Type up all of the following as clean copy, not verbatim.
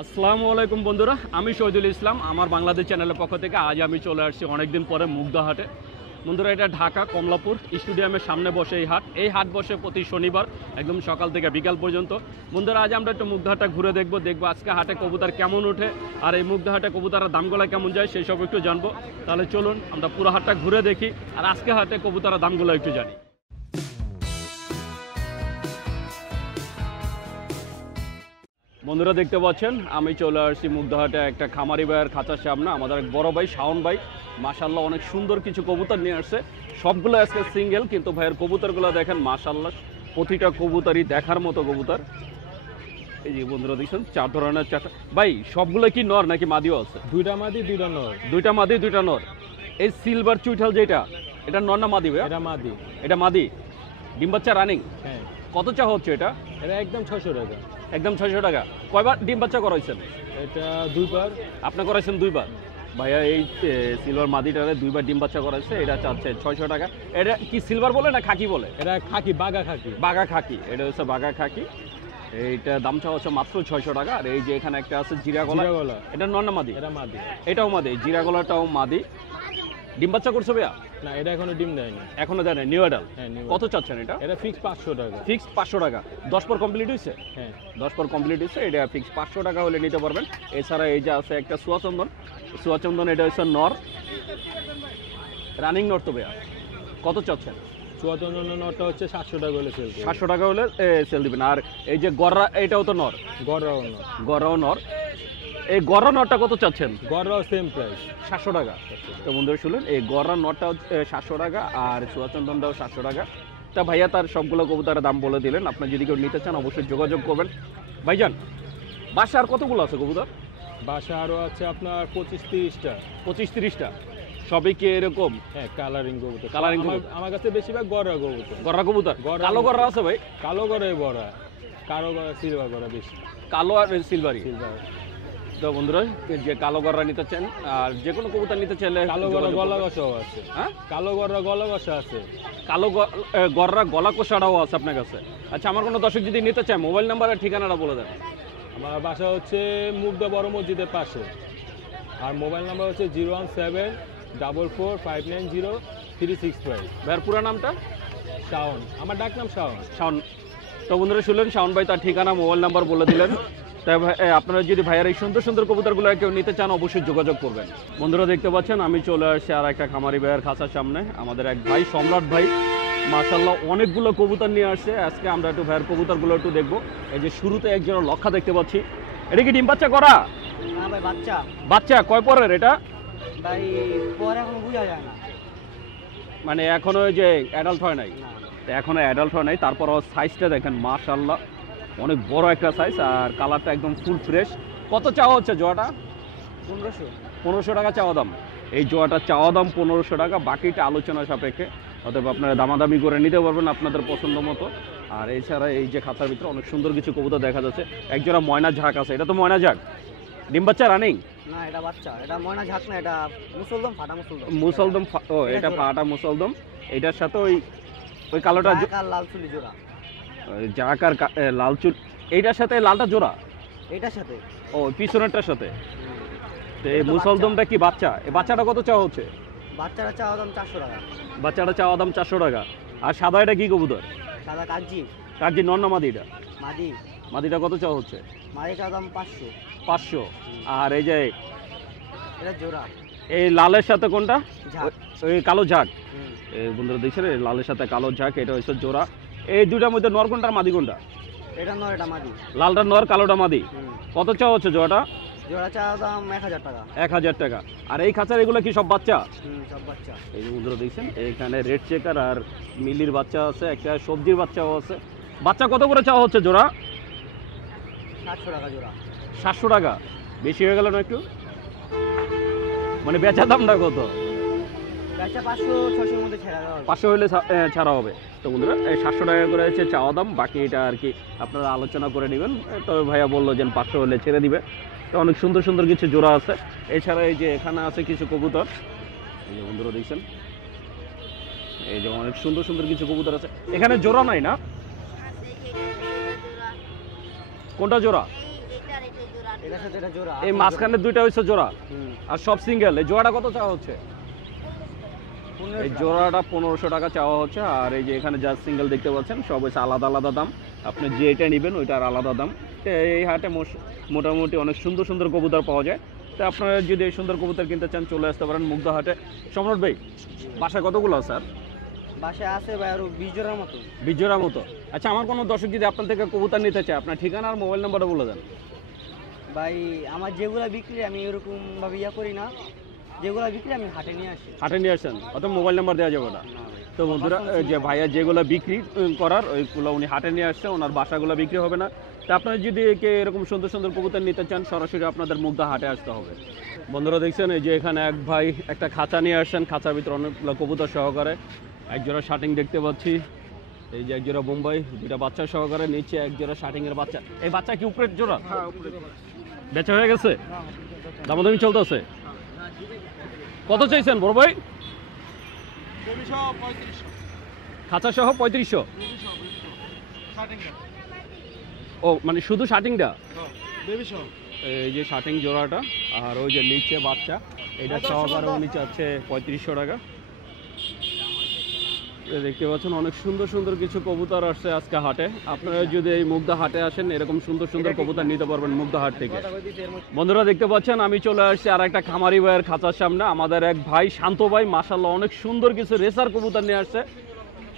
আসসালামু আলাইকুম বন্ধুরা, আমি শহীদুল ইসলাম। আমার বাংলাদেশ চ্যানেলের পক্ষ থেকে আজ আমি চলে আসছি অনেকদিন পরে মুগদা হাটে। বন্ধুরা, এটা ঢাকা কমলাপুর স্টেডিয়ামের সামনে বসে এই হাট বসে প্রতি শনিবার একদম সকাল থেকে বিকাল পর্যন্ত। বন্ধুরা, আজ আমরা একটু মুগদা হাটটা ঘুরে দেখবো আজকে হাটে কবুতর কেমন ওঠে আর এই মুগদা হাটে কবুতরের দামগুলো কেমন যায় সেই সব একটু জানবো। তাহলে চলুন আমরা পুরো হাটটা ঘুরে দেখি আর আজকে হাটে কবুতরের দামগুলো একটু জানি। বন্ধুরা, দেখতে পাচ্ছেন আমি চলে আসছি মুগদা হাটে একটা খামারি ভাইয়ের খাঁচার সামনে। আমাদের এক বড় ভাই শাওন ভাই মাশাল্লাহ অনেক সুন্দর কিছু কবুতর নিয়ে আসছে। সবগুলো আজকে সিঙ্গেল, কিন্তু ভাইয়ের কবুতরগুলো দেখেন মাশাল্লাহ প্রতিটা কবুতরই দেখার মতো কবুতর। এই যে বন্ধুরা দেখছেন 4 ধরনের 4টা। ভাই সবগুলো কি নর নাকি মাদিও আছে? দুইটা মাদি দুইটা নর। দুইটা মাদি দুইটা নর। এই সিলভার চুইঠাল যেটা, এটা নর না মাদি ভাই? এটা মাদি। এটা মাদি। ডিম বাচ্চা রানিং? হ্যাঁ। কত চা হচ্ছে এটা? এটা একদম 600 টাকা। একদম 600 টাকা। কয়বার ডিম বাচ্চা করাইছেন? এটা দুইবার। আপনি করাইছেন দুইবার? ভাইয়া এই সিলভার মাদিটারে দুইবার ডিম বাচ্চা করাইছে, এটা চাচ্ছে 600 টাকা। এটা কি সিলভার বলে না খাকি বলে? এটা খাকি, বাগা খাকি। বাগা খাকি, এটা হচ্ছে বাগা খাকি। এইটা দাম চাওয়া হচ্ছে মাত্র 600 টাকা। আর এই যে এখানে একটা আছে জিরা গলা, এটা নর না মাদি? এটা মাদি। এটাও মাদি, জিরা গলাটাও মাদি। ডিম বাচ্চা করছো ভাইয়া? না, এটা এখনো ডিম দেয়নি। এখনো দেয় না, নিউ অ্যাডাল্ট। হ্যাঁ। কত চাচ্ছেন এটা? এটা ফিক্স 500 টাকা। ফিক্স 500 টাকা। 10 পর কমপ্লিট হয়েছে? হ্যাঁ, 10 পর কমপ্লিট হয়েছে। এটা ফিক্স 500 টাকা হলে নিতে পারবেন। এছাড়া এই যে আছে একটা সুয়াচন্দন, এটা হচ্ছে নর, রানিং নর তো ভাইয়া। কত চাচ্ছেন? 54 নরটা হচ্ছে 700 টাকা হলে সেল করব। 700 টাকা হলে সেল দিবেন। আর এই যে গররা, এটাও তো নর? গড়রাও নর। গররাও নর। এই গররা নরটা কত চাচ্ছেন? গড়রাও সেম প্রাইস, 700 টাকা। তো বন্ধুরা শুনলেন, এই গররা নরটা 700 টাকা আর সুয়াচন্দনটাও 700 টাকা। তা ভাইয়া তার সবগুলো কবুতরের দাম বলে দিলেন। আপনার যদি কেউ নিতে চান অবশ্যই যোগাযোগ করবেন। ভাইজান, বাসা আর কতগুলো আছে কবুতর? বাসা আরও আছে আপনার 25-30টা। 25-30টা। সবই কি এরকম? হ্যাঁ, কালারিং কবুতর। কালারিং আমার কাছে বেশিরভাগ গড়রা কবুতর। গররা কবুতর? গররা কালো গররা আছে ভাই? কালো গড়ে বড়া, কালো গড়া সিলভার গড়া বেশি। কালো আর সিলভারি। সিলভার। তো বন্ধুরা, যে কালো গররা নিতে চান আর যে কোনো কবুতর নিতে চাইলে কালো গড়া গলা কষাও আছে। হ্যাঁ, কালো গড়া গলা কষা আছে। কালো গররা গলা কোষাটাও আছে আপনার কাছে? আচ্ছা, আমার কোনো দর্শক যদি নিতে চায় মোবাইল নাম্বার আর ঠিকানাটা বলে দেন। আমার বাসা হচ্ছে মুগদা বড় মসজিদের পাশে, আর মোবাইল নাম্বার হচ্ছে 01744590365। ভাইয়ের পুরো নামটা? শাওন। আমার ডাক নাম শাওন। শাওন। তো বন্ধুরা শুনলেন, শাওন ভাই তার ঠিকানা মোবাইল নাম্বার বলে দিলেন। তাই আপনারা যদি ভাইয়ার এই সুন্দর সুন্দর কবুতরগুলো কেউ নিতে চান অবশ্যই যোগাযোগ করবেন। বন্ধুরা দেখতে পাচ্ছেন আমি চলে আসছি আর একটা খামারি ভাইয়ের খাঁচার সামনে। আমাদের এক ভাই সম্রাট ভাই মাশাআল্লাহ অনেকগুলো কবুতর নিয়ে আসছে। আজকে আমরা একটু ভাইয়ের কবুতরগুলো একটু দেখবো। এই যে শুরুতে একজন লক্ষা দেখতে পাচ্ছি, এটা কি ডিম বাচ্চা করা? না ভাই, বাচ্চা। বাচ্চা কয় পরের এটা? ভাই পরে এখন বোঝা যায় না। মানে এখনো ওই যে অ্যাডাল্ট হয় নাই? না। এখনো অ্যাডাল্ট হয় নাই। তারপরও সাইজটা দেখেন মাশাআল্লাহ অনেক বড় একটা সাইজ আর কালারটা একদম ফুল ফ্রেশ। কত চাওয়া হচ্ছে জোয়াটা? 1500। 1500 টাকা চাওয়া দাম। এই জোয়াটা চাওয়া দাম 1500 টাকা, বাকিটা আলোচনা সাপেক্ষে। অতএব আপনারা দামাদামি করে নিতে পারবেন আপনাদের পছন্দ মতো। আর এছাড়া এই যে খাতার ভিতরে অনেক সুন্দর কিছু কবুতর দেখা যাচ্ছে। একজোড়া ময়না ঝাঁক আছে, এটা তো ময়না ঝাঁক। ডিম বাচ্চা রানিং? না, এটা বাচ্চা। এটা ময়না ঝাঁক না, এটা মুসলদম, ফাটা মুসলদম। মুসলদম। ও, এটা পাটা মুসলদম। এটার সাথে ওই কালোটা আর লাল চুলি জোড়া। ঝাঁক আর লাল চুল, এইটার সাথে লালটা জোড়া? এটার সাথে। ও, পিছনেরটার সাথে। তো এই মুসলদমটা কি বাচ্চা? এই বাচ্চাটা কত চাওয়া হচ্ছে? বাচ্চাটা চাওয়া দাম 400 টাকা। বাচ্চাটা চাওয়া দাম 400 টাকা। আর সাদা এটা কি কবুতর? সাদা কাগজি। কাগজি নর না মাদি? এটা মাদি। মাদিটা কত চাওয়া হচ্ছে? মাদি চাওয়া দাম 500। 500। আর এই যে এটা জোড়া। এই লালের সাথে কোনটা? ঝাঁক। ওই কালো ঝাঁক। হুম। এই বন্ধুরা দেখছেন, এই লালের সাথে কালো ঝাঁক, এটা হচ্ছে জোড়া। এই দুটার মধ্যে নর কোনটা আর মাদি কোনটা? এটা নর, এটা মাদি। লালটা নর, কালোটা মাদি। হুম। কত চাওয়া হচ্ছে জোড়াটা? জোড়া চাওয়া দাম 1000 টাকা। 1000 টাকা। আর এই খাঁচার এগুলো কি সব বাচ্চা? হুম, সব বাচ্চা। এই যে বন্ধুরা দেখছেন, এইখানে রেড চেকার আর মিলির বাচ্চা আছে, একটা সবজির বাচ্চাও আছে। বাচ্চা কত করে চাওয়া হচ্ছে জোড়া? 700 টাকা জোড়া। 700 টাকা। বেশি হয়ে গেল না একটু? মানে বেচা দামটা কত? বাচ্চা 500-600 মধ্যে ছেড়া দেওয়া হবে। 500 হলে ছাড়া হবে। তো বন্ধুরা এই 700 টাকা করে হচ্ছে চাওয়া দাম, বাকি এটা আর কি আপনারা আলোচনা করে নেবেন। তবে ভাইয়া বললো যে 500 হলে ছেড়ে দিবে। তো অনেক সুন্দর সুন্দর কিছু জোড়া আছে। এছাড়া এই যে এখানে আছে কিছু কবুতর, এই যে বন্ধুরা দেখছেন, এই যে অনেক সুন্দর সুন্দর কিছু কবুতর আছে। এখানে জোড়া নাই না? কোনটা জোড়া? এটার সাথে এটা জোড়া। এই মাঝখানে দুইটা হচ্ছে জোড়া হুম। আর সব সিঙ্গেল। এই জোড়াটা কত চাওয়া হচ্ছে? 1500 এই জোড়াটা 1500 টাকা চাওয়া হচ্ছে। আর এই যে এখানে যা সিঙ্গেল দেখতে পাচ্ছেন সব হচ্ছে আলাদা আলাদা দাম। আপনি যেটা নেবেন ওইটার আলাদা দাম। তো এই হাটে মোটামুটি অনেক সুন্দর সুন্দর কবুতর পাওয়া যায়। তো আপনারা যদি এই সুন্দর কবুতর কিনতে চান চলে আসতে পারেন মুগদা হাটে। সম্রাট ভাই, বাসায় কতগুলো স্যার? বাসায় আছে ভাই আরো 20 জোড়ার মতো। 20 জোড়ার মতো। আচ্ছা, আমার কোনো দর্শক যদি আপনার থেকে কবুতর নিতে চায়, আপনার ঠিকানা আর মোবাইল নাম্বারটা বলে দেন। ভাই আমার যেগুলা বিক্রি আমি এরকম ভাবে ইয়া করি না, যেগুলা বিক্রি আমি হাটে নিয়ে আসি। হাটে নিয়ে আসেন, অত মোবাইল নাম্বার দেওয়া যাবে না। না ভাই। তো বন্ধুরা, যে ভাইয়া যেগুলো বিক্রি করার ওইগুলো উনি হাটে নিয়ে আসছে, ওনার বাসাগুলো বিক্রি হবে না। তো আপনারা যদি এরকম সুন্দর সুন্দর কবুতর নিতে চান সরাসরি আপনাদের মুগদা হাটে আসতে হবে। বন্ধুরা দেখছেন এই যে এখানে এক ভাই একটা খাঁচা নিয়ে আসছেন, খাঁচার ভিতরে অনেকগুলো কবুতর সহকারে। একজোড়া শার্টিং দেখতে পাচ্ছি, এই যে একজোড়া বোম্বাই, দুইটা বাচ্চা সহকারে, নিচে একজোড়া শার্টিং এর বাচ্চা। এই বাচ্চা কি উপরের জোড়া? বেচা হয়ে গেছে, দামাদামি চলতেছে। কত চাইছেন বড় ভাই? খাঁচা সহ 3500। ও মানে শুধু শার্টিংটা? এই যে শার্টিং জোড়াটা আর ওই যে নিচে বাচ্চা, এটা সহকারে উনি চাচ্ছে 3500 টাকা। দেখতে পাচ্ছেন অনেক সুন্দর সুন্দর কিছু কবুতর আসছে আজকে হাটে। আপনারা যদি এই মুগদা হাটে আসেন এরকম সুন্দর সুন্দর কবুতর নিতে পারবেন মুগদা হাট থেকে। বন্ধুরা দেখতে পাচ্ছেন আমি চলে আসছি আর একটা খামারি ভাইয়ের খাঁচার সামনে। আমাদের এক ভাই শান্ত ভাই মাশাআল্লাহ অনেক সুন্দর কিছু রেসার কবুতর নিয়ে আসছে।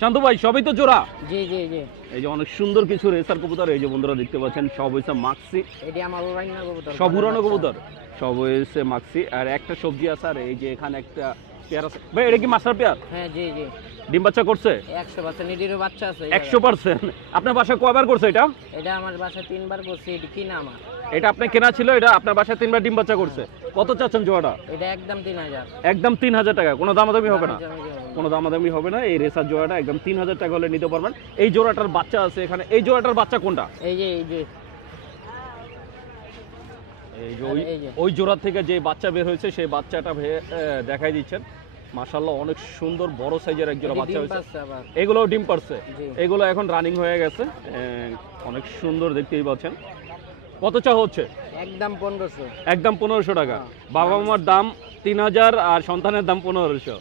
শান্ত ভাই, সবই তো জোড়া? জি জি জি। এই যে অনেক সুন্দর কিছু রেসার কবুতর, এই যে বন্ধুরা দেখতে পাচ্ছেন সব হইছে মাক্সি। এটি আমার উড়াইনা কবুতর। সব উড়ানো কবুতর, সব হইছে মাক্সি। আর একটা সবজি আছে, আর এই যে এখানে একটা পেয়ার আছে। ভাই এটা কি মাস্টার পেয়ার? হ্যাঁ জি জি। ডিম বাচ্চা করছে? 100% এটিরও বাচ্চা আছে। 100%। আপনার বাসায় কয়বার করছে এটা? এটা আমার বাসায় 3 বার করছি। এটি কিনা আমার। এটা আপনি কেনা ছিল, এটা আপনার বাসায় 3 বার ডিম বাচ্চা করছে। কত চাচ্ছেন জোড়াটা? এটা একদম 3000। একদম 3000 টাকা। কোনো দামাদামি হবে না? কোনো দামাদামি হবে না। এই রেসার জোড়াটা একদম 3000 টাকা হলে নিতে পারবেন। এই জোড়াটার বাচ্চা আছে এখানে। এই জোড়াটার বাচ্চা কোনটা? এই যে এই যে এই যে ওই জোড়া থেকে যে বাচ্চা বের হয়েছে সেই বাচ্চাটা দেখাই দিচ্ছেন। মাশাআল্লাহ অনেক সুন্দর বড় সাইজের এক জোড়া বাচ্চা হয়েছে। এগুলো ডিম পারছে, এগুলো এখন রানিং হয়ে গেছে। অনেক সুন্দর দেখতেই পাচ্ছেন। কত চা হচ্ছে? একদম 1500। একদম 1500 টাকা। বাবা মার দাম 3000 আর সন্তানের দাম 1500।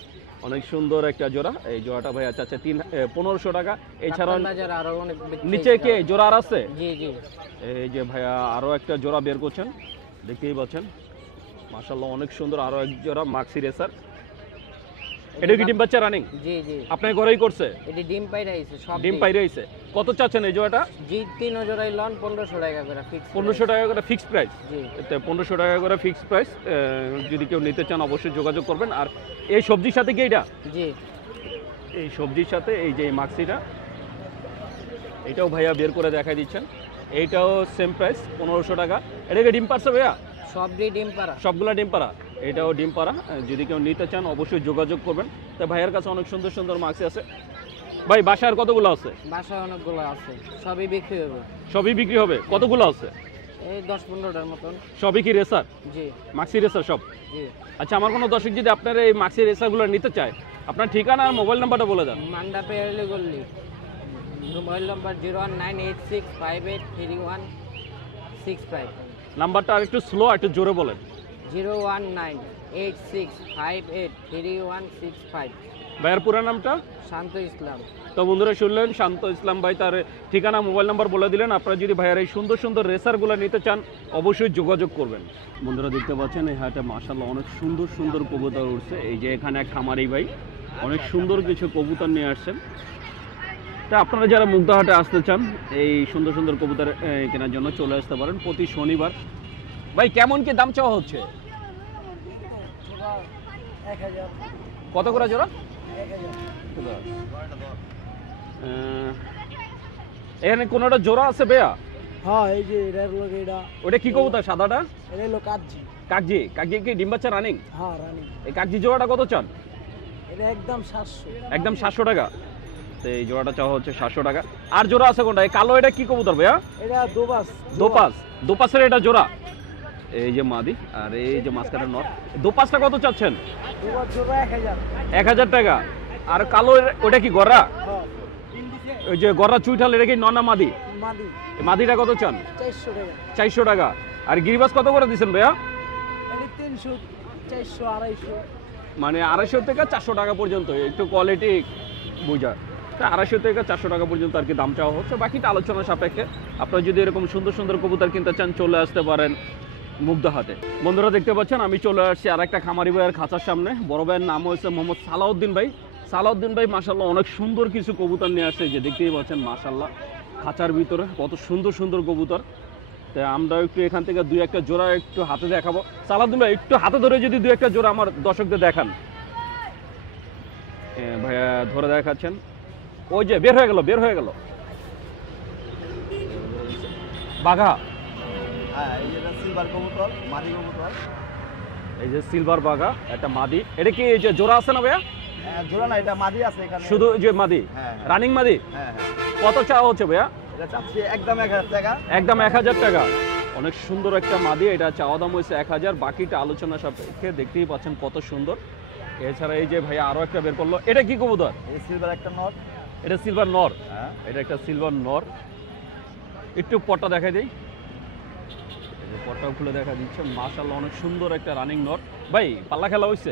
অনেক সুন্দর একটা জোড়া। এই জোড়াটা ভাই আচ্ছা 1500 টাকা। এছাড়া নিচে কে জোড়া আর আছে? জি জি। এই যে ভাইয়া আরো একটা জোড়া বের করছেন, দেখতেই পাচ্ছেন। মাশাআল্লাহ অনেক সুন্দর আরো এক জোড়া মাক্সি রেসার। এটা কি ডিম বাচ্চা রানিং? জি জি। আপনার ঘরেই করছে? এটি ডিম পাই রাইছে সব। ডিম পাই রইছে। কত চাচ্ছেন এই জোড়াটা? জি 3 জোড়াই লন 1500 টাকা করে ফিক্স। 1500 টাকা করে ফিক্সড প্রাইস? জি। এতে 1500 টাকা করে ফিক্সড প্রাইস। যদি কেউ নিতে চান অবশ্যই যোগাযোগ করবেন। আর এই সবজির সাথে কি এটা? জি। এই সবজির সাথে এই যে এই মাক্সিটা, এটাও ভাইয়া বের করে দেখাই দিচ্ছেন। এইটাও সেম প্রাইস 1500 টাকা। এটাকে ডিম পারছে ভাইয়া? সব ডিম পাড়া। সবগুলা ডিম পাড়া। এটাও ডিম পাড়া। যদি কেউ নিতে চান অবশ্যই যোগাযোগ করবেন। তো ভাইয়ের কাছে অনেক সুন্দর সুন্দর মাক্সি আছে। ভাই বাসায় আর কতগুলো আছে? বাসায় অনেকগুলো আছে, সবই বিক্রি হবে। সবই বিক্রি হবে? কতগুলো আছে? এই 10-15টার মতন। সবই কি রেসার? জি। মাক্সি রেসার সব? জি। আচ্ছা, আমার কোনো দর্শক যদি আপনার এই মাক্সি রেসারগুলো নিতে চায়, আপনার ঠিকানা আর মোবাইল নাম্বারটা বলে দেন। মান্ডা পেয়ারলি গল্লি, মোবাইল নাম্বার 01986583165। নাম্বারটা আর একটু স্লো, একটু জোরে বলেন। 01986583165। ভাইয়ের পুরো নামটা? শান্ত ইসলাম। তো বন্ধুরা শুনলেন, শান্ত ইসলাম ভাই তার ঠিকানা মোবাইল নাম্বার বলে দিলেন। আপনারা যদি ভাইয়ের এই সুন্দর সুন্দর রেসারগুলো নিতে চান অবশ্যই যোগাযোগ করবেন। বন্ধুরা দেখতে পাচ্ছেন এই হাটে মাশাআল্লাহ অনেক সুন্দর সুন্দর কবুতর উঠছে। এই যে এখানে এক খামারি ভাই অনেক সুন্দর কিছু কবুতর নিয়ে আসছেন। তা আপনারা যারা মুগদা হাটে আসতে চান এই সুন্দর সুন্দর কবুতর কেনার জন্য চলে আসতে পারেন প্রতি শনিবার। ভাই কেমন কি দাম চাওয়া হচ্ছে? 1000। কত করে জোড়া? 1000। এখানে কোনোটা জোড়া আছে ভাইয়া? হ্যাঁ এই যে এটার লগে এটা। ওটা কি কবুতর সাদাটা? এটা হলো কাজি। কাকজি? কাকজি কি ডিম বাচ্চা রানিং? হ্যাঁ রানি। এই কাকজি জোড়াটা কত চান? এটা একদম 700। একদম 700 টাকা। তো এই জোড়াটা চাওয়া হচ্ছে 700 টাকা। আর জোড়া আছে কোনটা? এই কালো এটা কি কবুতর ভাইয়া? এটা দোপাস। দোপাস? দোপাসের এটা জোড়া। এই যে মাদি আর এই যে মাঝখানে নর। দোপাসটা কত চাচ্ছেন? দোপাস জোড়া 1000। 1000 টাকা। আর কালো ওটা কি গররা? হ্যাঁ। ওই যে গররা চুইঠাল এটা কি নর না মাদি? মাদি। এই মাদিটা কত চান? 400 টাকা। 400 টাকা। আর গিরিবাস কত করে দিচ্ছেন ভাইয়া? 300, 400, 250। মানে 250 থেকে 400 টাকা পর্যন্ত, একটু কোয়ালিটি বোঝা। 250 থেকে 400 টাকা পর্যন্ত আর কি দাম চাওয়া হচ্ছে, বাকিটা আলোচনা সাপেক্ষে। আপনারা যদি এরকম সুন্দর সুন্দর কবুতর কিনতে চান চলে আসতে পারেন মুগদাহাটে। বন্ধুরা দেখতে পাচ্ছেন আমি চলে আসছি আর একটা খামারি ভাইয়ের খাঁচার সামনে। বড় ভাইয়ের নাম হচ্ছে মোহাম্মদ সালাউদ্দিন ভাই। সালাউদ্দিন ভাই মাশাল্লাহ অনেক সুন্দর কিছু কবুতর নিয়ে আসছে, যে দেখতেই পাচ্ছেন মাশাল্লাহ খাঁচার ভিতরে কত সুন্দর সুন্দর কবুতর। তাই আমরা একটু এখান থেকে দুই একটা জোড়া একটু হাতে দেখাবো। সালাউদ্দিন ভাই একটু হাতে ধরে যদি দুই একটা জোড়া আমার দর্শকদের দেখান। ভাইয়া ধরে দেখাচ্ছেন, ওই যে বের হয়ে গেল, বের হয়ে গেল বাঘা। হ্যাঁ, এই যে সিলভার কবুতর, মাদি কবুতর। এই যে সিলভার বাঘা, একটা মাদি। এটা কি এই যে জোড়া আছে না ভাইয়া? জোড়া না, এটা মাদি আছে এখানে। শুধু যে মাদি, হ্যাঁ। রানিং মাদি। হ্যাঁ হ্যাঁ, কত চাওয়া হচ্ছে ভাইয়া? এটা চাচ্ছি একদম 1000 টাকা। একদম 1000 টাকা। অনেক সুন্দর একটা মাদি, এটা চাওয়া দাম হয়েছে 1000, বাকিটা আলোচনা সাপেক্ষে। দেখতেই পাচ্ছেন কত সুন্দর। এছাড়া এই যে ভাইয়া আরো একটা বের করলো, এটা কি কবুতর? এই সিলভার একটা নট। এটা সিলভার নর। হ্যাঁ, এটা একটা সিলভার নর। একটু পটটা দেখাই দিই, এই যে পটটা খুলে দেখা দিচ্ছে মাশাআল্লাহ অনেক সুন্দর একটা রানিং নর। ভাই পাল্লা খেলা হইছে?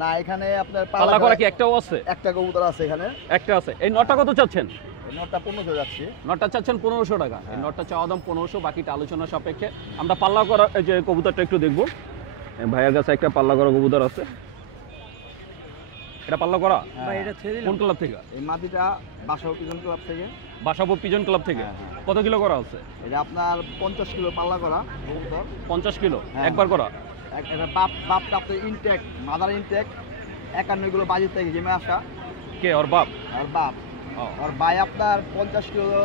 না, এখানে আপনার পাল্লা করা কি একটাও আছে? একটা কবুতর আছে এখানে। একটা আছে। এই নটটা কত চাচ্ছেন? এই নটটা 1500 যাচ্ছে। নটটা চাচ্ছেন 1500 টাকা। এই নটটা চাওয়া দাম 1500, বাকিটা আলোচনা সাপেক্ষে। আমরা পাল্লা করা এই যে কবুতরটা একটু দেখবো। ভাইয়ের কাছে একটা পাল্লা করা কবুতর আছে। এটা পাল্লা করা? ভাই এটা ছেড়ে কোন ক্লাব থেকে? এই মাদিটা বাসাও পিজন ক্লাব থেকে। বাসাবো পিজন ক্লাব থেকে। কত কিলো করা আছে? এটা আপনার 50 কিলো পাল্লা করা কবুতর। 50 কিলো হ্যাঁ। একবার করা? এটা বাপটা আপনার ইনটেক, মাদার ইনটেক। 51 কিলো বাজির থেকে জেমে আসা। কে ওর বাপ? আর বাপ ও। আর ভাই আপনার 50 কিলো,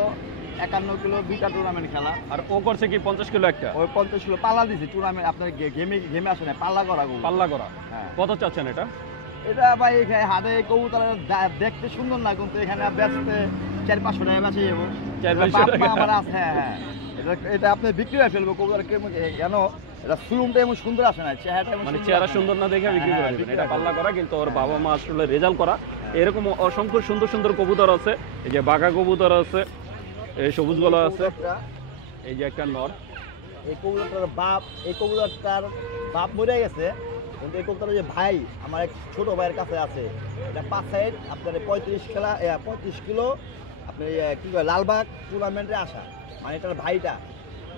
51 কিলো দুইটা টুর্নামেন্ট খেলা। আর ও করছে কি 50 কিলো একটা? ওই 50 কিলো পাল্লা দিছে টুর্নামেন্ট, আপনার গেমে আসে না, পাল্লা করা কবুতর। পাল্লা করা। হ্যাঁ। কত চাচ্ছেন এটা? এটা ভাই এখানে হাতে কবুতর দেখতে সুন্দর না, কিন্তু এখানে বেচতে 400-500 টাকা বেচে যাবো। 400-500 টাকা? আমার আছে। হ্যাঁ হ্যাঁ, এটা আপনি বিক্রি হয়ে ফেলবো কবুতর। কেন এটা সুলুমটা এমন সুন্দর আসে না, চেহারাটা এমন মানে সুন্দর চেহারা আসে না। সুন্দর না দেখে বিক্রি করে হ্যাঁ, দিবেন। বিক্রি এটা করে পাল্লা দেব। করা, কিন্তু ওর বাবা মা আসলে রেজাল্ট করা। এরকম অসংখ্য সুন্দর সুন্দর কবুতর আছে। এই যে বাঘা কবুতর আছে, এই সবুজ গলা আছে, কবুতরটা- এই যে একটা নর। এই কবুতরটার বাপ, এই কবুতরটার বাপ মরে গেছে, কিন্তু এই কবুতরের যে ভাই আমার এক ছোট ভাইয়ের কাছে আছে। এটা 5 সাইড আপনার 35 কিলো আপনার কি কয় লালবাগ টুর্নামেন্টে আসা, মানে এটার ভাইটা।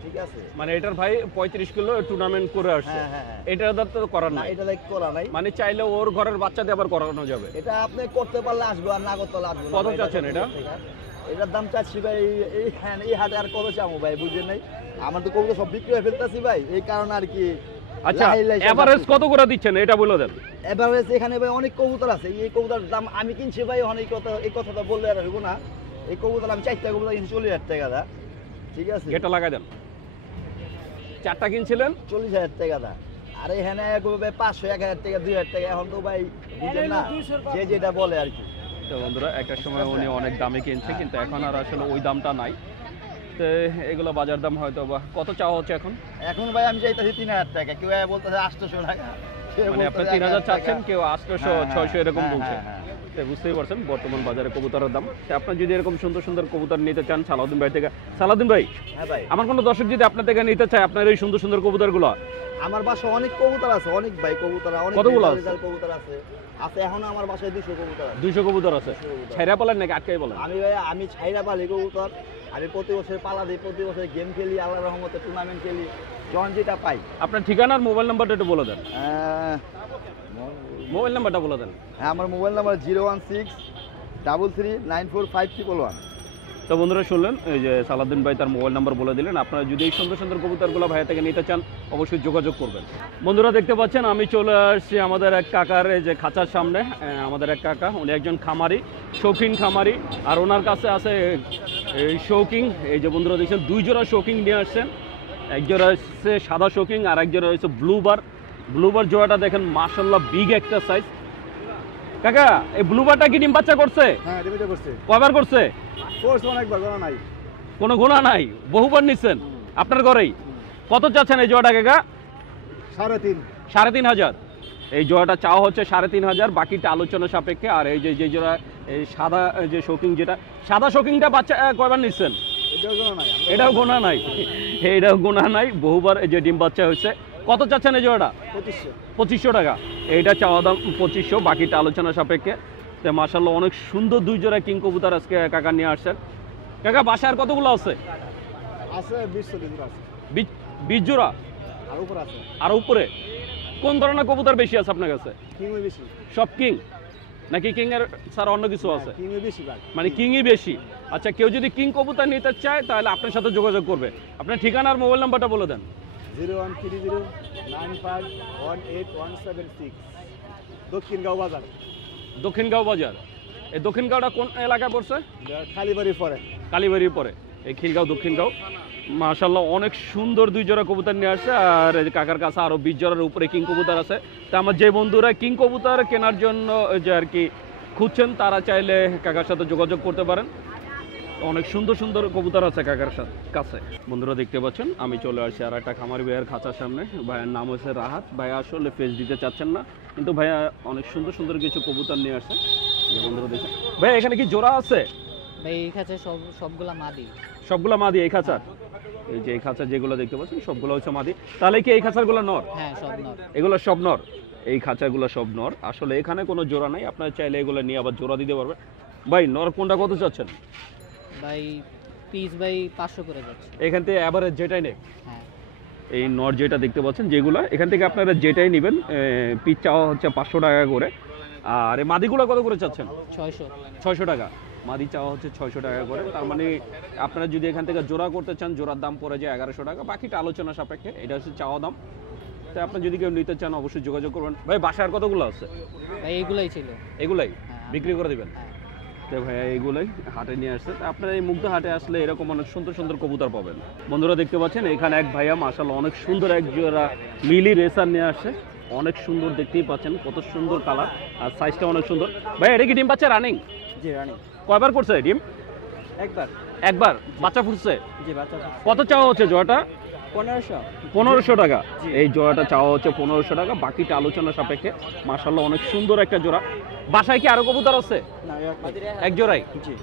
ঠিক আছে, মানে এটার ভাই 35 কিলো টুর্নামেন্ট করে আসছে। হ্যাঁ হ্যাঁ হ্যাঁ। এটার তো করার না, নাই, এটা লাইক করা নাই। মানে চাইলে ওর ঘরের বাচ্চা দিয়ে আবার করানো যাবে। এটা আপনি করতে পারলে আসবে, আর না করতে পারলে আসবে না। কত ভাই, চাচ্ছেন এটা? এটার দাম চাচ্ছি ভাই এই হাটে আর কত চামো ভাই, বুঝলেন নাই? আমার তো কবুতর সব বিক্রি হয়ে ফেলতেছি ভাই, এই কারণে আর কি। আচ্ছা, এভারেজ কত করে দিচ্ছেন এটা বলে দেন। এভারেজ এখানে ভাই অনেক কবুতর আছে। এই কবুতর দাম আমি কিনছি ভাই অনেক, এই কথাটা বললে আর হইব না। এই কবুতর আমি 4টা কবুতর কিনছি 40,000 টাকা দা। ঠিক আছে, এটা লাগাই দেন। 4টা কিনছিলেন 40,000 টাকা দা। আর এখানে ভাই 500, 1000 টাকা, 2000 টাকা। এখন তো ভাই বুঝেন না, যে যেটা বলে আর কি। তো বন্ধুরা একটা সময় উনি অনেক দামে কিনছে, কিন্তু এখন আর আসলে ওই দামটা নাই। তো এগুলো বাজার দাম হয়তো বা কত চাওয়া হচ্ছে এখন? এখন ভাই আমি চাইতেছি 3,000 টাকা, কেউ বলতেছে 800 টাকা। মানে আপনি 3000 চাচ্ছেন, কেউ 800, 600 এরকম বলছে। হ্যাঁ। তো বুঝতেই পারছেন বর্তমান বাজারে কবুতরের দাম। তো আপনি যদি এরকম সুন্দর সুন্দর কবুতর নিতে চান সালাউদ্দিন ভাই থেকে। সালাউদ্দিন ভাই, হ্যাঁ ভাই, আমার কোনো দর্শক যদি আপনার থেকে নিতে চায় আপনার এই সুন্দর সুন্দর কবুতরগুলো, আমার বাসায় অনেক কবুতর আছে, অনেক ভাই কবুতর, অনেক কতগুলো আছে? রেজাল্ট কবুতর আছে। এখন আমার বাসায় 200 কবুতর আছে। 200 কবুতর আছে। ছাইরা পালেন নাকি আটকাই বলেন? আমি ছাইরা পালি কবুতর। আমি প্রতি বছর পালা দিই, প্রতি বছর গেম খেলি, আল্লাহর রহমতে টুর্নামেন্ট খেলি, যখন যেটা পাই। আপনার ঠিকানার মোবাইল নাম্বারটা একটু বলে দেন। মোবাইল নাম্বারটা বলে দেন। হ্যাঁ, আমার মোবাইল নাম্বার 01633945111। তো বন্ধুরা শুনলেন, এই যে সালাউদ্দিন ভাই তার মোবাইল নাম্বার বলে দিলেন। আপনারা যদি এই সুন্দর সুন্দর কবুতরগুলো ভাইয়া থেকে নিতে চান অবশ্যই যোগাযোগ করবেন। বন্ধুরা দেখতে পাচ্ছেন আমি চলে আসছি আমাদের এক কাকার এই যে খাঁচার সামনে। আমাদের এক কাকা, উনি একজন খামারি, শৌখিন খামারি। আর ওনার কাছে আছে এই শৌকিং। এই যে বন্ধুরা দেখছেন 2 জোড়া শৌকিং নিয়ে আসছেন। এক জোড়া হচ্ছে সাদা শৌকিং আর এক জোড়া হচ্ছে ব্লুবার। ব্লুবার জোড়াটা দেখেন মাশাআল্লাহ বিগ একটা সাইজ। কাকা এই ব্লুবারটা কি ডিম বাচ্চা করছে? হ্যাঁ, ডিমিটা করছে। কয়বার করছে? কোর্স অনেকবার করা নাই, কোনো গোনা নাই, বহুবার নিচ্ছেন আপনার ঘরেই। কত চাচ্ছেন এই জোড়াটা কাকা? 3.5। 3,500। এই জোড়াটা চাওয়া হচ্ছে 3,500, বাকিটা আলোচনা সাপেক্ষে। আর এই যে জোড়া এই সাদা যে শৌকিং, যেটা সাদা শৌকিংটা বাচ্চা কয়বার নিচ্ছেন? এটাও কোনো নাই এটাও গোনা নাই, এটাও গোনা নাই, বহুবার এই যে ডিম বাচ্চা হয়েছে। কত চাচ্ছেন এই জোড়াটা? 2500। 2500 টাকা। এইটা চাওয়া দাম 2500, বাকিটা আলোচনা সাপেক্ষে। তো মাশাআল্লাহ অনেক সুন্দর দুই জোড়া কিং কবুতর আজকে কাকা নিয়ে আসছেন। কাকা বাসায় আর কতগুলো আছে? আছে 20-30 জোড়া আছে। 20 জোড়া আর উপর আছে। আর উপরে কোন ধরনের কবুতর বেশি আছে আপনার কাছে? কিংই বেশি। সব কিং নাকি কিং এর ছাড়া অন্য কিছু আছে? কিংই বেশি ভাই। মানে কিংই বেশি। আচ্ছা, কেউ যদি কিং কবুতর নিতে চায় তাহলে আপনার সাথে যোগাযোগ করবে। আপনার ঠিকানা আর মোবাইল নাম্বারটা বলে দেন। 0130951817 দক্ষিণগাঁও বাজার। দক্ষিণগাঁও বাজার। এই দক্ষিণগাঁওটা কোন এলাকায় পড়ছে? কালীবাড়ি পরে। কালীবাড়ির পরে এই খিলগাঁও দক্ষিণগাঁও। মাশাআল্লাহ অনেক সুন্দর দুই জোড়া কবুতর নিয়ে আসছে। আর এই যে কাকার কাছে আরও 20 জোড়ার উপরে কিং কবুতর আছে। তা আমার যে বন্ধুরা কিং কবুতর কেনার জন্য যে আর কি খুঁজছেন, তারা চাইলে কাকার সাথে যোগাযোগ করতে পারেন। অনেক সুন্দর সুন্দর কবুতর আছে কাকার কাছে। বন্ধুরা দেখতে পাচ্ছেন আমি চলে আসছি আর একটা খামারি ভাইয়ের খাঁচার সামনে। ভাইয়ের নাম হচ্ছে রাহাত। ভাইয়া আসলে ফেস দিতে চাচ্ছেন না, কিন্তু ভাইয়া অনেক সুন্দর সুন্দর কিছু কবুতর নিয়ে আসছে। যে বন্ধুরা দেখছেন, ভাইয়া এখানে কি জোড়া আছে? ভাই এই খাঁচে সবগুলা মাদি। সবগুলা মাদি এই খাঁচার? এই যে এই খাঁচা যেগুলো দেখতে পাচ্ছেন সবগুলো হচ্ছে মাদি। তাহলে কি এই খাঁচারগুলো নর? হ্যাঁ সব নর। এগুলো সব নর, এই খাঁচাগুলো সব নর। আসলে এখানে কোনো জোড়া নাই, আপনারা চাইলে এগুলো নিয়ে আবার জোড়া দিতে পারবেন। ভাই নর কোনটা কত চাচ্ছেন? ভাই পিস ভাই 500 করে যাচ্ছে। এখান থেকে অ্যাভারেজ যেটাই নেই, হ্যাঁ এই নর যেটা দেখতে পাচ্ছেন যেগুলো, এখান থেকে আপনারা যেটাই নেবেন পিস চাওয়া হচ্ছে 500 টাকা করে। আর এই মাদিগুলো কত করে চাচ্ছেন? 600। 600 টাকা। মাদি চাওয়া হচ্ছে 600 টাকা করে। তার মানে আপনারা যদি এখান থেকে জোড়া করতে চান, জোড়ার দাম পড়ে যায় 1100 টাকা। বাকিটা আলোচনা সাপেক্ষে, এটা হচ্ছে চাওয়া দাম। তাই আপনি যদি কেউ নিতে চান অবশ্যই যোগাযোগ করবেন। ভাই বাসায় আর কতগুলো আছে? ভাই এইগুলাই ছিল। এগুলাই হ্যাঁ। বিক্রি করে দিবেন? হ্যাঁ। তো ভাইয়া এইগুলোই হাটে নিয়ে আসছে। তো আপনারা এই মুগ্ধা হাটে আসলে এরকম অনেক সুন্দর সুন্দর কবুতর পাবেন। বন্ধুরা দেখতে পাচ্ছেন এখানে এক ভাইয়া মাশাআল্লাহ অনেক সুন্দর এক জোড়া মিলি রেসার নিয়ে আসছে। অনেক সুন্দর, দেখতেই পাচ্ছেন কত সুন্দর কালার আর সাইজটা অনেক সুন্দর। ভাই এটা কি ডিম বাচ্চা রানিং? জি রানি। কয়বার করছে ডিম? একবার। একবার বাচ্চা ফুটছে? জি বাচ্চা। কত চাওয়া হচ্ছে জোড়াটা? 1500। 1500 টাকা। এই জোড়াটা চাওয়া হচ্ছে 1500 টাকা, বাকিটা আলোচনা সাপেক্ষে। মাশাআল্লাহ অনেক সুন্দর একটা জোড়া। বাসায় কি আরো কবুতর আছে? না এক জোড়াই? জি।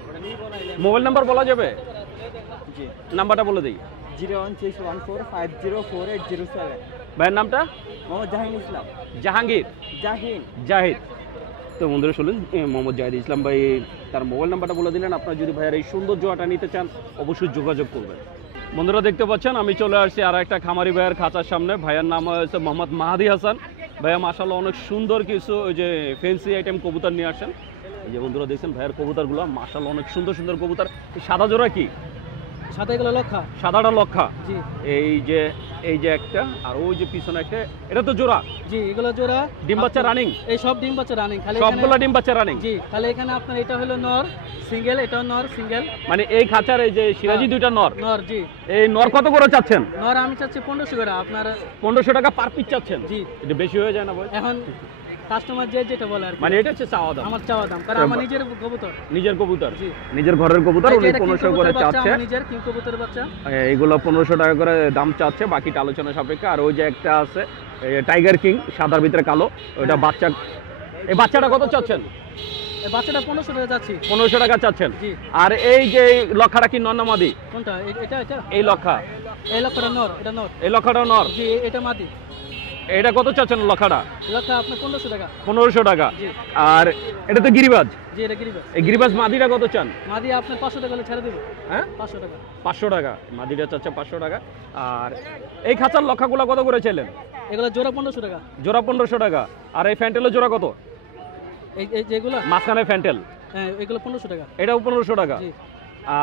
মোবাইল নাম্বার বলা যাবে? জি। নাম্বারটা বলে দিই। 01614504807। ভাইয়ের নামটা? মোহাম্মদ জাহিন ইসলাম। জাহাঙ্গীর? জাহিন। জাহিদ। তো বন্ধুরা শুনলেন মোহাম্মদ জাহিদ ইসলাম ভাই তার মোবাইল নাম্বারটা বলে দিলেন। আপনারা যদি ভাইয়ের এই সুন্দর জোড়াটা নিতে চান অবশ্যই যোগাযোগ করবেন। বন্ধুরা দেখতে পাচ্ছেন আমি চলে আসছি আর একটা খামারি ভাইয়ের খাঁচার সামনে। ভাইয়ের নাম হচ্ছে মোহাম্মদ মাহাদি হাসান। ভাইয়া মাশাআল্লাহ অনেক সুন্দর কিছু ওই যে ফ্যান্সি আইটেম কবুতর নিয়ে আসেন। এই যে বন্ধুরা দেখছেন ভাইয়ের কবুতরগুলো মাশাআল্লাহ অনেক সুন্দর সুন্দর কবুতর। এই সাদা জোড়া কি? সাথে এগুলো লক্ষা। সাদাটা লক্ষা। জি। এই যে একটা আর ওই যে পিছনে একটা, এটা তো জোড়া? জি এগুলো জোড়া। ডিম বাচ্চা রানিং? এই সব ডিম বাচ্চা রানিং। খালি সবগুলো ডিম বাচ্চা রানিং? জি। খালি এখানে আপনার এটা হলো নর সিঙ্গেল, এটাও নর সিঙ্গেল। মানে এই খাঁচার এই যে সিরাজি দুইটা নর? নর জি। এই নর কত করে চাচ্ছেন? নর আমি চাচ্ছি 1500 করে। আপনার 1500 টাকা পার পিস চাচ্ছেন? জি। এটা বেশি হয়ে যায় না ভাই? এখন কাস্টমার যেটা বলে আর কি। মানে এটা হচ্ছে চাওয়া দাম? আমার চাওয়া দাম, কারণ আমার নিজের কবুতর। নিজের কবুতর? জি। নিজের ঘরের কবুতর উনি 1500 করে চাচ্ছে। আমার নিজের কিং কবুতরের বাচ্চা। এইগুলো 1500 টাকা করে দাম চাচ্ছে, বাকিটা আলোচনা সাপেক্ষে। আর ওই যে একটা আছে টাইগার কিং সাদার ভিতরে কালো, ওইটা বাচ্চা। এই বাচ্চাটা কত চাচ্ছেন? এই বাচ্চাটা 1500 টাকা যাচ্ছি। 1500 টাকা চাচ্ছেন? জি। আর এই যে লক্ষাটা কি নর না মাদি? কোনটা? এটা এটা এই লক্ষা? এই লক্ষাটা নর, এটা নর। এই লক্ষাটা নর? জি। এটা মাদি। এটা কত চাচ্ছেন লক্ষাটা? লক্ষা আপনার 1500 টাকা। 1500 টাকা। জি। আর এটা তো গিরিবাজ? জি এটা গিরিবাজ। এই গিরিবাজ মাদিটা কত চান? মাদি আপনার 500 টাকা হলে ছেড়ে দেব। হ্যাঁ 500 টাকা। 500 টাকা মাদিটা চাচ্ছে, 500 টাকা। আর এই খাঁচার লক্ষাগুলো কত করে চাইলেন? এগুলো জোড়া 1500 টাকা। জোড়া 1500 টাকা। আর এই ফ্যান্টেলের জোড়া কত? এই যেগুলো মাঝখানে ফ্যান্টেল? হ্যাঁ এগুলো 1500 টাকা। এটাও 1500 টাকা। জি।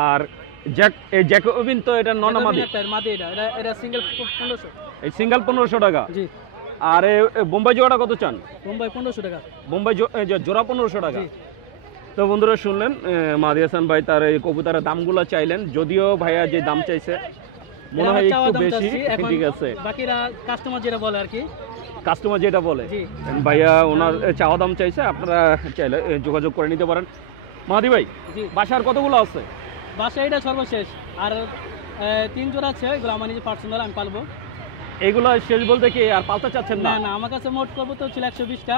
আর জ্যাকোবিন তো এটা নন মাদি? মাদি এটা সিঙ্গেল 1500। এই সিঙ্গেল 1500 টাকা। জি। আর এই বোম্বাই জোড়াটা কত চান? বোম্বাই 1500 টাকা। বোম্বাই জোড়া 1500 টাকা। জি। তো বন্ধুরা শুনলেন মাহাদি হাসান ভাই তার এই কবুতরের দামগুলো চাইলেন, যদিও ভাইয়া যে দাম চাইছে মনে হয় একটু বেশি। ঠিক আছে, বাকিরা কাস্টমার যেটা বলে আর কি, কাস্টমার যেটা বলে। জি। ভাইয়া ওনার চাওয়া দাম চাইছে, আপনারা চাইলে যোগাযোগ করে নিতে পারেন। মাহাদি ভাই জি। বাসার কতগুলো আছে? বাসা এটা সর্বশেষ। আর 3 জোড়া আছে, এগুলো আমার নিজে পার্সোনাল, আমি পালবো। এগুলো শেষ বলতে কি আর পালতে চাচ্ছেন না না? না, আমার কাছে মোট কবুতর ছিল 120টা।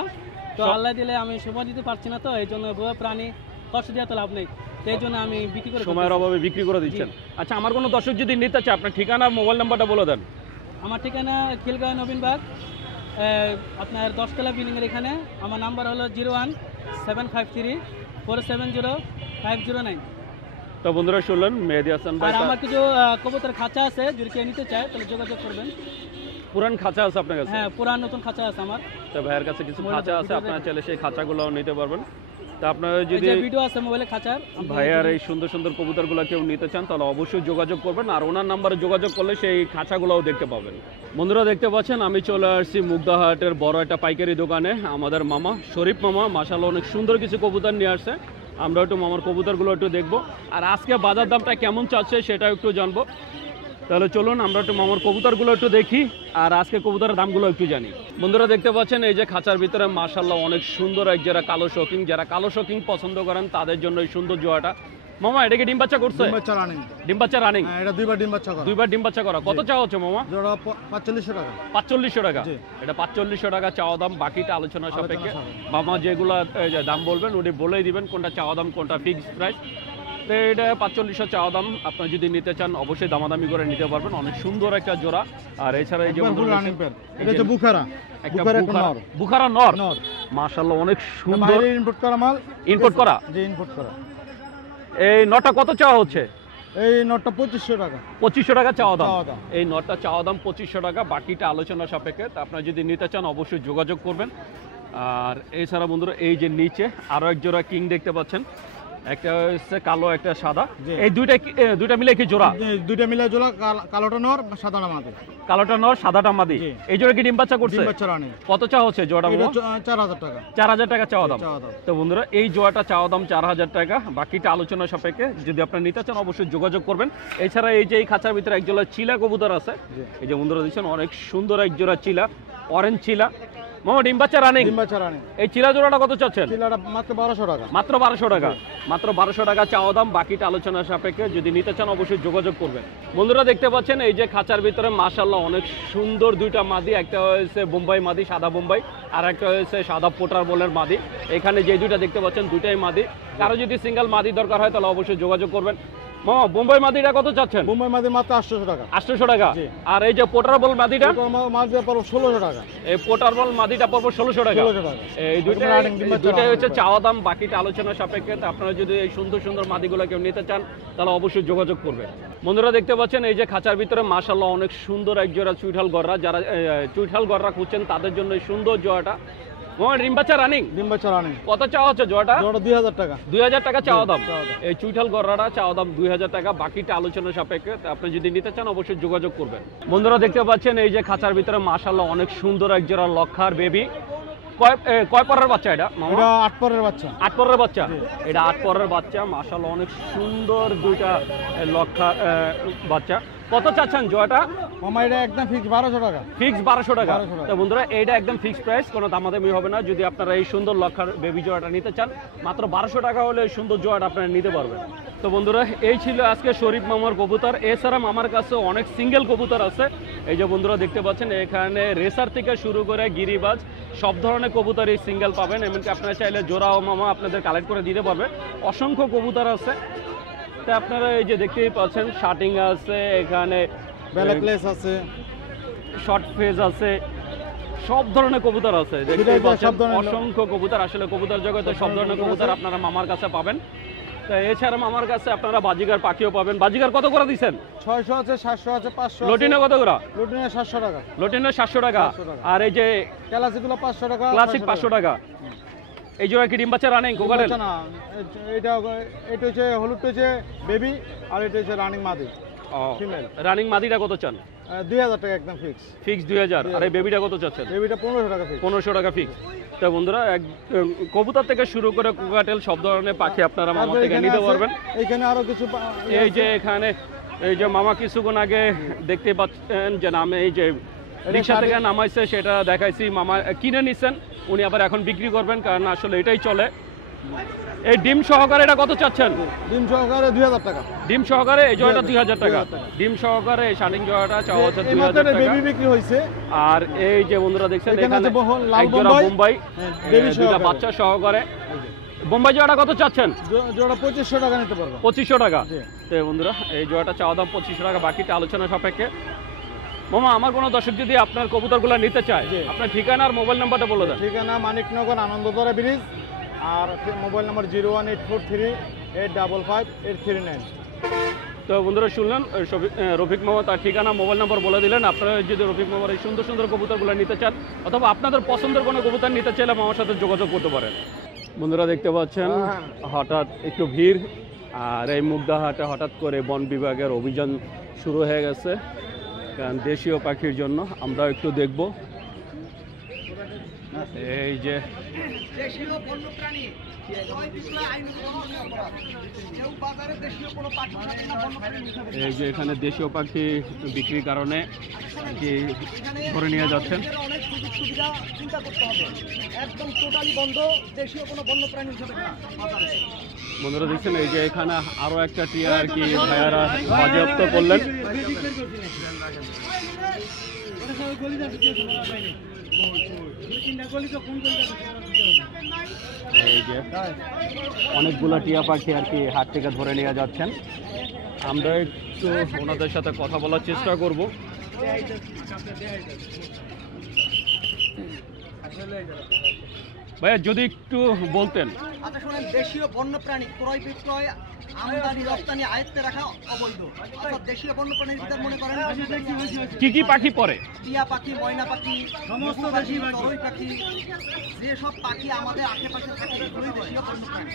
তো আল্লাহ দিলে আমি সময় দিতে পারছি না, তো এই জন্য প্রাণী কষ্ট দেওয়া তো লাভ নেই। তো এই জন্য আমি বিক্রি করে সময়ের অভাবে বিক্রি করে দিচ্ছেন। আচ্ছা, আমার কোনো দর্শক যদি নিতে চায়, আপনার ঠিকানা মোবাইল নাম্বারটা বলে দেন। আমার ঠিকানা খিলগাঁও নবীনবাগ, আপনার 10তলা বিল্ডিংয়ের এখানে। আমার নাম্বার হলো 01753470509। তো বন্ধুরা শুনলেন মেহেদী হাসান ভাই, আর আমার কিছু কবুতর খাঁচা আছে, যদি কেউ নিতে চায় তাহলে যোগাযোগ করবেন। পুরান খাঁচা আছে আপনার কাছে? হ্যাঁ, পুরান নতুন খাঁচা আছে আমার। তো ভাইয়ের কাছে কিছু খাঁচা আছে, আপনারা চাইলে সেই খাঁচাগুলো নিতে পারবেন। তা আপনারা এই যদি যে ভিডিও আছে মোবাইলে খাঁচার, ভাইয়ার এই সুন্দর সুন্দর কবুতরগুলো কেউ নিতে চান তাহলে অবশ্যই যোগাযোগ করবেন, আর ওনার নাম্বারে যোগাযোগ করলে সেই খাঁচাগুলোও দেখতে পাবেন। বন্ধুরা দেখতে পাচ্ছেন আমি চলে আসছি মুগদাহাটের বড় একটা পাইকারি দোকানে। আমাদের মামা শরীফ মামা মাশাআল্লাহ অনেক সুন্দর কিছু কবুতর নিয়ে আসছে। আমরা একটু মামার কবুতরগুলো একটু দেখবো, আর আজকে বাজার দামটা কেমন চাচ্ছে সেটা একটু জানবো। তাহলে চলুন আমরা একটু মামার কবুতরগুলো একটু দেখি, আর আজকে কবুতরের দামগুলো একটু জানি। বন্ধুরা দেখতে পাচ্ছেন এই যে খাঁচার ভিতরে মাশাআল্লাহ অনেক সুন্দর এক যারা কালো শৌকিং, যারা কালো শৌকিং পছন্দ করেন তাদের জন্য এই সুন্দর জোড়াটা। মামা এটা কি ডিম বাচ্চা করছে? ডিম বাচ্চা রানিং? এটা দুইবার ডিম বাচ্চা করা। দুইবার ডিম বাচ্চা করা। কত চাওয়া হচ্ছে মামা? জোড়া 4500 টাকা। 4500 টাকা। জি। এটা 4500 টাকা চাওয়া দাম, বাকিটা আলোচনা সাপেক্ষে সাপেক্ষে। মামা যেগুলো দাম বলবেন উনি বলেই দিবেন কোনটা চাওয়া দাম কোনটা ফিক্সড প্রাইস। তো এটা 4500 চাওয়া দাম, আপনারা যদি নিতে চান অবশ্যই দামাদামি করে নিতে পারবেন। অনেক সুন্দর একটা জোড়া। আর এছাড়া এই যে একবার ফুল রানিং পেয়ার। এটা হচ্ছে বুখারা। একটা বুখারা একটা নর। বুখারা নর। নর। মাশাআল্লাহ অনেক সুন্দর। বাইরে ইম্পোর্ট করা মাল। ইম্পোর্ট করা? জি, ইম্পোর্ট করা। এই নটা কত চাওয়া হচ্ছে? এই নটটা 2500 টাকা। 2500 টাকা চাওয়া দাম। চাওয়া দাম। এই নটটা চাওয়া দাম 2500 টাকা, বাকিটা আলোচনা সাপেক্ষে। তা আপনারা যদি নিতে চান অবশ্যই যোগাযোগ করবেন। আর এছাড়া বন্ধুরা এই যে নিচে আরো এক জোড়া কিং দেখতে পাচ্ছেন, একটা হচ্ছে কালো একটা সাদা। জি। এই দুইটা মিলে কি জোড়া? দুইটা মিলে জোড়া, কালোটা নর, সাদাটা মাদি। কালোটা নর সাদাটা মাদি। জি। এই জোড়া কি ডিম বাচ্চা করছে? ডিম বাচ্চা রানিং। কত চাওয়া হচ্ছে জোড়াটা? এটা 4000 টাকা। 4000 টাকা চাওয়া দাম। চাওয়া দাম। তো বন্ধুরা এই জোড়াটা চাওয়া দাম 4000 টাকা, বাকিটা আলোচনা সাপেক্ষে। যদি আপনারা নিতে চান অবশ্যই যোগাযোগ করবেন। এছাড়া এই যে এই খাঁচার ভিতরে এক জোড়া চিলা কবুতর আছে। জি। এই যে বন্ধুরা দেখছেন অনেক সুন্দর এক জোড়া চিলা, অরেঞ্জ চিলা। মামা ডিম বাচ্চা রানিং? ডিম বাচ্চা রানিং। এই চিলা জোড়াটা কত চাচ্ছেন? চিলাটা মাত্র 1200 টাকা। মাত্র 1200 টাকা। মাত্র 1200 টাকা চাওয়া দাম, বাকিটা আলোচনা সাপেক্ষে। যদি নিতে চান অবশ্যই যোগাযোগ করবেন। বন্ধুরা দেখতে পাচ্ছেন এই যে খাঁচার ভিতরে মাশাআল্লাহ অনেক সুন্দর দুইটা মাদি, একটা হয়েছে বোম্বাই মাদি, সাদা বোম্বাই, আর একটা হয়েছে সাদা পোটার বলের মাদি। এখানে যে দুইটা দেখতে পাচ্ছেন দুইটাই মাদি। কারো যদি সিঙ্গেল মাদি দরকার হয় তাহলে অবশ্যই যোগাযোগ করবেন। মামা বোম্বাই মাদিটা কত চাচ্ছেন? বোম্বাই মাদি মাত্র 800 টাকা। 800 টাকা। জি। আর এই যে পোটার বল মাদিটা? মাছ দিয়ে পড়ো 1600 টাকা। এই পোটার বল মাদিটা পড়বে 1600 টাকা। 1600 টাকা। এই রানিং ডিম বাচ্চা দুইটাই হচ্ছে রানিং। চাওয়া দাম, বাকিটা আলোচনা সাপেক্ষে। তা আপনারা যদি এই সুন্দর সুন্দর মাদিগুলো কেউ নিতে চান তাহলে অবশ্যই যোগাযোগ করবেন। বন্ধুরা দেখতে পাচ্ছেন এই যে খাঁচার ভিতরে মাশাআল্লাহ অনেক সুন্দর এক জোড়া চুইঠাল গররা, যারা চুইঠাল গররা খুঁজছেন তাদের জন্য এই সুন্দর জোড়াটা। ডিম বাচ্চা রানিং? ডিম বাচ্চা রানিং। কত চাওয়া হচ্ছে জোড়াটা? জোড়া 2000 টাকা। 2000 টাকা চাওয়া দাম। চাওয়া দাম। এই চুইঠাল গররাটা চাওয়া দাম 2000 টাকা, বাকিটা আলোচনা সাপেক্ষে। তা আপনি যদি নিতে চান অবশ্যই যোগাযোগ করবেন। বন্ধুরা দেখতে পাচ্ছেন এই যে খাঁচার ভিতরে মাশাআল্লাহ অনেক সুন্দর এক জোড়া লক্ষার বেবি। কয় পরের বাচ্চা এটা মামা? এটা 8 পরের বাচ্চা। 8 পরের বাচ্চা। জি। এটা 8 পরের বাচ্চা, মাশাআল্লাহ অনেক সুন্দর দুইটা লক্ষা বাচ্চা। কত চাচ্ছেন জোড়াটা? মামা এটা একদম ফিক্স 1200 টাকা। ফিক্স 1200 টাকা। 1200 টাকা। তো বন্ধুরা এইটা একদম ফিক্স প্রাইস, কোনো দামাদামি হবে না। যদি আপনারা এই সুন্দর লক্ষার বেবি জোড়াটা নিতে চান মাত্র 1200 টাকা হলে এই সুন্দর জোড়াটা আপনারা নিতে পারবেন। তো বন্ধুরা এই ছিল আজকে শরীফ মামার কবুতর। এছাড়া মামার কাছে অনেক সিঙ্গেল কবুতর আছে। এই যে বন্ধুরা দেখতে পাচ্ছেন এখানে রেসার থেকে শুরু করে গিরিবাজ সব ধরনের কবুতর এই সিঙ্গেল পাবেন। এমনকি আপনারা চাইলে জোড়াও মামা আপনাদের কালেক্ট করে দিতে পারবে। অসংখ্য কবুতর আছে। তো আপনারা এই যে দেখতেই পাচ্ছেন শার্টিং আছে, এখানে ব্ল্যাকলেস আছে, শর্ট ফেজ আছে, সব ধরনের কবুতর আছে। দেখতে বিদায় পাচ্ছেন সব ধরনের অসংখ্য কবুতর। আসলে কবুতর জগতে সব ধরনের কবুতর আপনারা মামার কাছে পাবেন। তো এছাড়া মামার কাছে আপনারা বাজিগার পাখিও পাবেন। বাজিগার কত করে দিচ্ছেন? 600 আছে, 700 আছে, 500 আছে। লটিনে কত করে? লটিনে 700 টাকা। লটিনে 700 টাকা। 700 টাকা। আর এই যে ক্লাসিকগুলো 500 টাকা। ক্লাসিক 500 টাকা। এই জোড়া কি ডিম বাচ্চা রানিং কোকারেল? না, এটা হচ্ছে হলুদটা হচ্ছে বেবি, আর এটা হচ্ছে রানিং মাদি ফিমেল। রানিং মাদিটা কত চান? 2000 টাকা একদম ফিক্স। ফিক্স 2000। আর এই বেবিটা কত চাচ্ছেন? বেবিটা 1500 টাকা ফিক্স। 1500 টাকা ফিক্স। তো বন্ধুরা কবুতর থেকে শুরু করে কোকাটেল সব ধরনের পাখি আপনারা মামা থেকে নিতে পারবেন। এইখানে আরো কিছু এই যে এখানে এই যে মামা কিছুক্ষণ আগে দেখতে পাচ্ছেন যে নামে এই যে রিক্সা থেকে নামাইছে সেটা দেখাইছি, মামা কিনে নিছেন, উনি আবার এখন বিক্রি করবেন, কারণ আসলে এটাই চলে। এই ডিম সহকারে এটা কত চাচ্ছেন? ডিম সহকারে 2000 টাকা। ডিম সহকারে এই জোড়াটা 2000 টাকা। ডিম সহকারে এই শার্টিং জোড়াটা চাওয়া হচ্ছে 2000 টাকা। বেবি বিক্রি হইছে। আর এই যে বন্ধুরা দেখছেন এখানে এখানে আছে লাল এক জোড়া বোম্বাই, বেবি দুইটা সহকারে। বাচ্চা সহকারে। বোম্বাই জোড়াটা কত চাচ্ছেন? জোড়া 2500 টাকা নিতে পারবো। 2500 টাকা। জি। তো বন্ধুরা এই জোড়াটা চাওয়া দাম 2500 টাকা, বাকিটা আলোচনা সাপেক্ষে। মামা আমার কোনো দর্শক যদি আপনার কবুতরগুলো নিতে চায়, জি। আপনার ঠিকানা আর মোবাইল নাম্বারটা বলে দেন। ঠিকানা মানিকনগর আনন্দতলা ব্রিজ, আর মোবাইল নাম্বার 01843855839। তো বন্ধুরা শুনলেন রফিক মামা তার ঠিকানা মোবাইল নাম্বার বলে দিলেন। আপনারা যদি রফিক মামার এই সুন্দর সুন্দর কবুতরগুলো নিতে চান অথবা আপনাদের পছন্দের কোনো কবুতর নিতে চাইলে মামার সাথে যোগাযোগ করতে পারেন। বন্ধুরা দেখতে পাচ্ছেন হঠাৎ একটু ভিড়, আর এই মুগদা হাটে হঠাৎ করে বন বিভাগের অভিযান শুরু হয়ে গেছে, কারণ দেশীয় পাখির জন্য আমরা একটু দেখব। এই যে এই যে এখানে দেশীয় পাখি বিক্রির কারণে কি ধরে নিয়ে যাচ্ছেন। অনেক সুযোগ সুবিধা চিন্তা করতে হবে, একদম টোটালি বন্ধ, দেশীয় কোনো বন্যপ্রাণী হিসেবে না বাজারে। বন্ধুরা দেখছেন এই যে এখানে আরো একটা টিয়া আর কি ভাইয়ারা বাজেয়াপ্ত করলেন। এই যে অনেকগুলো টিয়া পাখি আর কি হাট থেকে ধরে নিয়ে যাচ্ছেন, আমরা একটু ওনাদের সাথে কথা বলার চেষ্টা করব। ভাইয়া যদি একটু বলতেন। আচ্ছা শোনেন, দেশীয় বন্যপ্রাণী ক্রয় বিক্রয় আমদানি রপ্তানি আয়ত্তে রাখা অবৈধ। অর্থাৎ দেশীয় বন্যপ্রাণীর ভিতর মনে করেন কি কি পাখি পড়ে? টিয়া পাখি, ময়না পাখি, সমস্ত পাখি, তরই পাখি, যেসব পাখি আমাদের আশেপাশে থাকে এগুলোই দেশীয় বন্যপ্রাণী।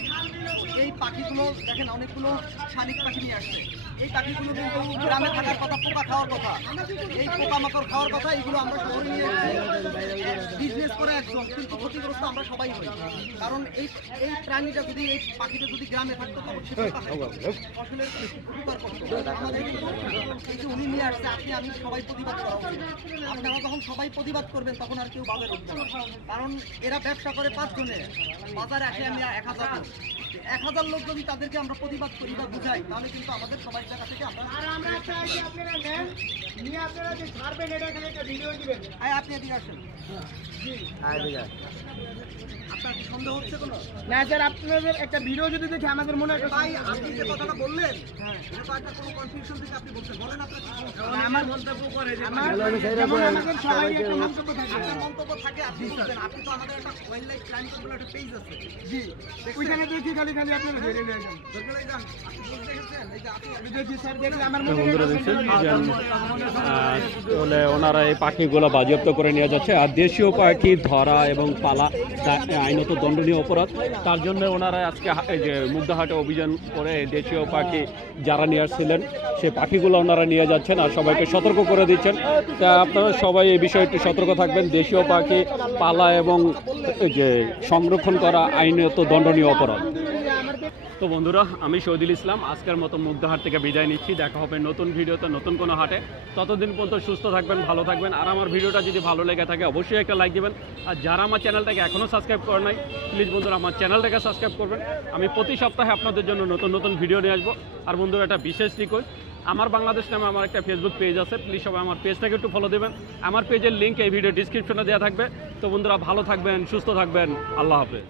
এই পাখিগুলো দেখেন অনেকগুলো শালিক পাখি নিয়ে আসছে। এই পাখিগুলো কিন্তু গ্রামে থাকার কথা, পোকা খাওয়ার কথা, এই পোকামাকড় খাওয়ার কথা, এগুলো আমরা শহরে নিয়ে বিজনেস করে একদম, কিন্তু ক্ষতিগ্রস্ত আমরা সবাই হই। কারণ এই এই প্রাণীটা যদি, এই পাখিটা যদি গ্রামে থাকতো তখন সে ফসলের উপকার করতো। আমাদের এই যে উনি নিয়ে আসছে, আপনি আমি সবাই প্রতিবাদ করা উচিত। আপনারা যখন সবাই প্রতিবাদ করবেন তখন আর কেউ বাজারে উঠবে না। কারণ এরা ব্যবসা করে 5 জনে, বাজারে আসে আমি 1000 লোক। 1000 লোক যদি তাদেরকে আমরা প্রতিবাদ করি বা বুঝাই, তাহলে কিন্তু আমাদের সবাই জায়গা থেকে আমরা আপনি এদিকে আসেন। আপনার কি সন্দেহ হচ্ছে কোনো? না স্যার, আপনাদের একটা ভিডিও যদি দেখে আমাদের মনে হয় ভাই আপনি যে কথাটা বললেন, এটা তো একটা কোনো কনফিউশন থেকে আপনি বলছেন। বলেন আপনার কি সমস্যা? আমার মন্তব্য করে যে আমাদের সবাই একটা মন্তব্য থাকে, আপনার মন্তব্য থাকে, আপনি বলবেন। আপনি তো আমাদের একটা ওয়াইল্ড লাইফ ক্রাইম কন্ট্রোল একটা পেজ আছে। জি ওইখানে দেখি খালি খালি আপনারা ধরে নিয়ে যান। ধরে যান, আপনি বুঝতে দেখেছেন? এই যে আপনি দেখি স্যার, দেখলে আমার তো মনে বন্ধুরা দেখছেন বলে ওনারা এই পাখিগুলো বাজেয়াপ্ত করে নিয়ে যাচ্ছে, আর দেশীয় পাখি ধরা এবং পালা আইনত দণ্ডনীয় অপরাধ। তার জন্য ওনারা আজকে এই যে মুগদা হাটে অভিযান করে দেশীয় পাখি যারা নিয়ে আসছিলেন সে পাখিগুলো ওনারা নিয়ে যাচ্ছেন আর সবাইকে সতর্ক করে দিচ্ছেন। তা আপনারা সবাই এই বিষয়ে একটু সতর্ক থাকবেন। দেশীয় পাখি পালা এবং যে সংরক্ষণ করা আইনত দণ্ডনীয় অপরাধ। তো বন্ধুরা, আমি শহীদুল ইসলাম আজকের মতো মুগদা হাট থেকে বিদায় নিচ্ছি। দেখা হবে নতুন ভিডিওতে, নতুন কোনো হাটে। ততদিন পর্যন্ত সুস্থ থাকবেন, ভালো থাকবেন। আর আমার ভিডিওটা যদি ভালো লেগে থাকে অবশ্যই একটা লাইক দিবেন। আর যারা আমার চ্যানেলটাকে এখনও সাবস্ক্রাইব করে নাই, প্লিজ বন্ধুরা আমার চ্যানেলটাকে সাবস্ক্রাইব করবেন। আমি প্রতি সপ্তাহে আপনাদের জন্য নতুন নতুন ভিডিও নিয়ে আসবো। আর বন্ধুরা একটা বিশেষ রিকোয়েস্ট, আমার বাংলাদেশ নামে আমার একটা ফেসবুক পেজ আছে, প্লিজ সবাই আমার পেজটাকে একটু ফলো দেবেন। আমার পেজের লিঙ্ক এই ভিডিও ডিসক্রিপশনে দেওয়া থাকবে। তো বন্ধুরা ভালো থাকবেন, সুস্থ থাকবেন, আল্লাহ হাফেজ।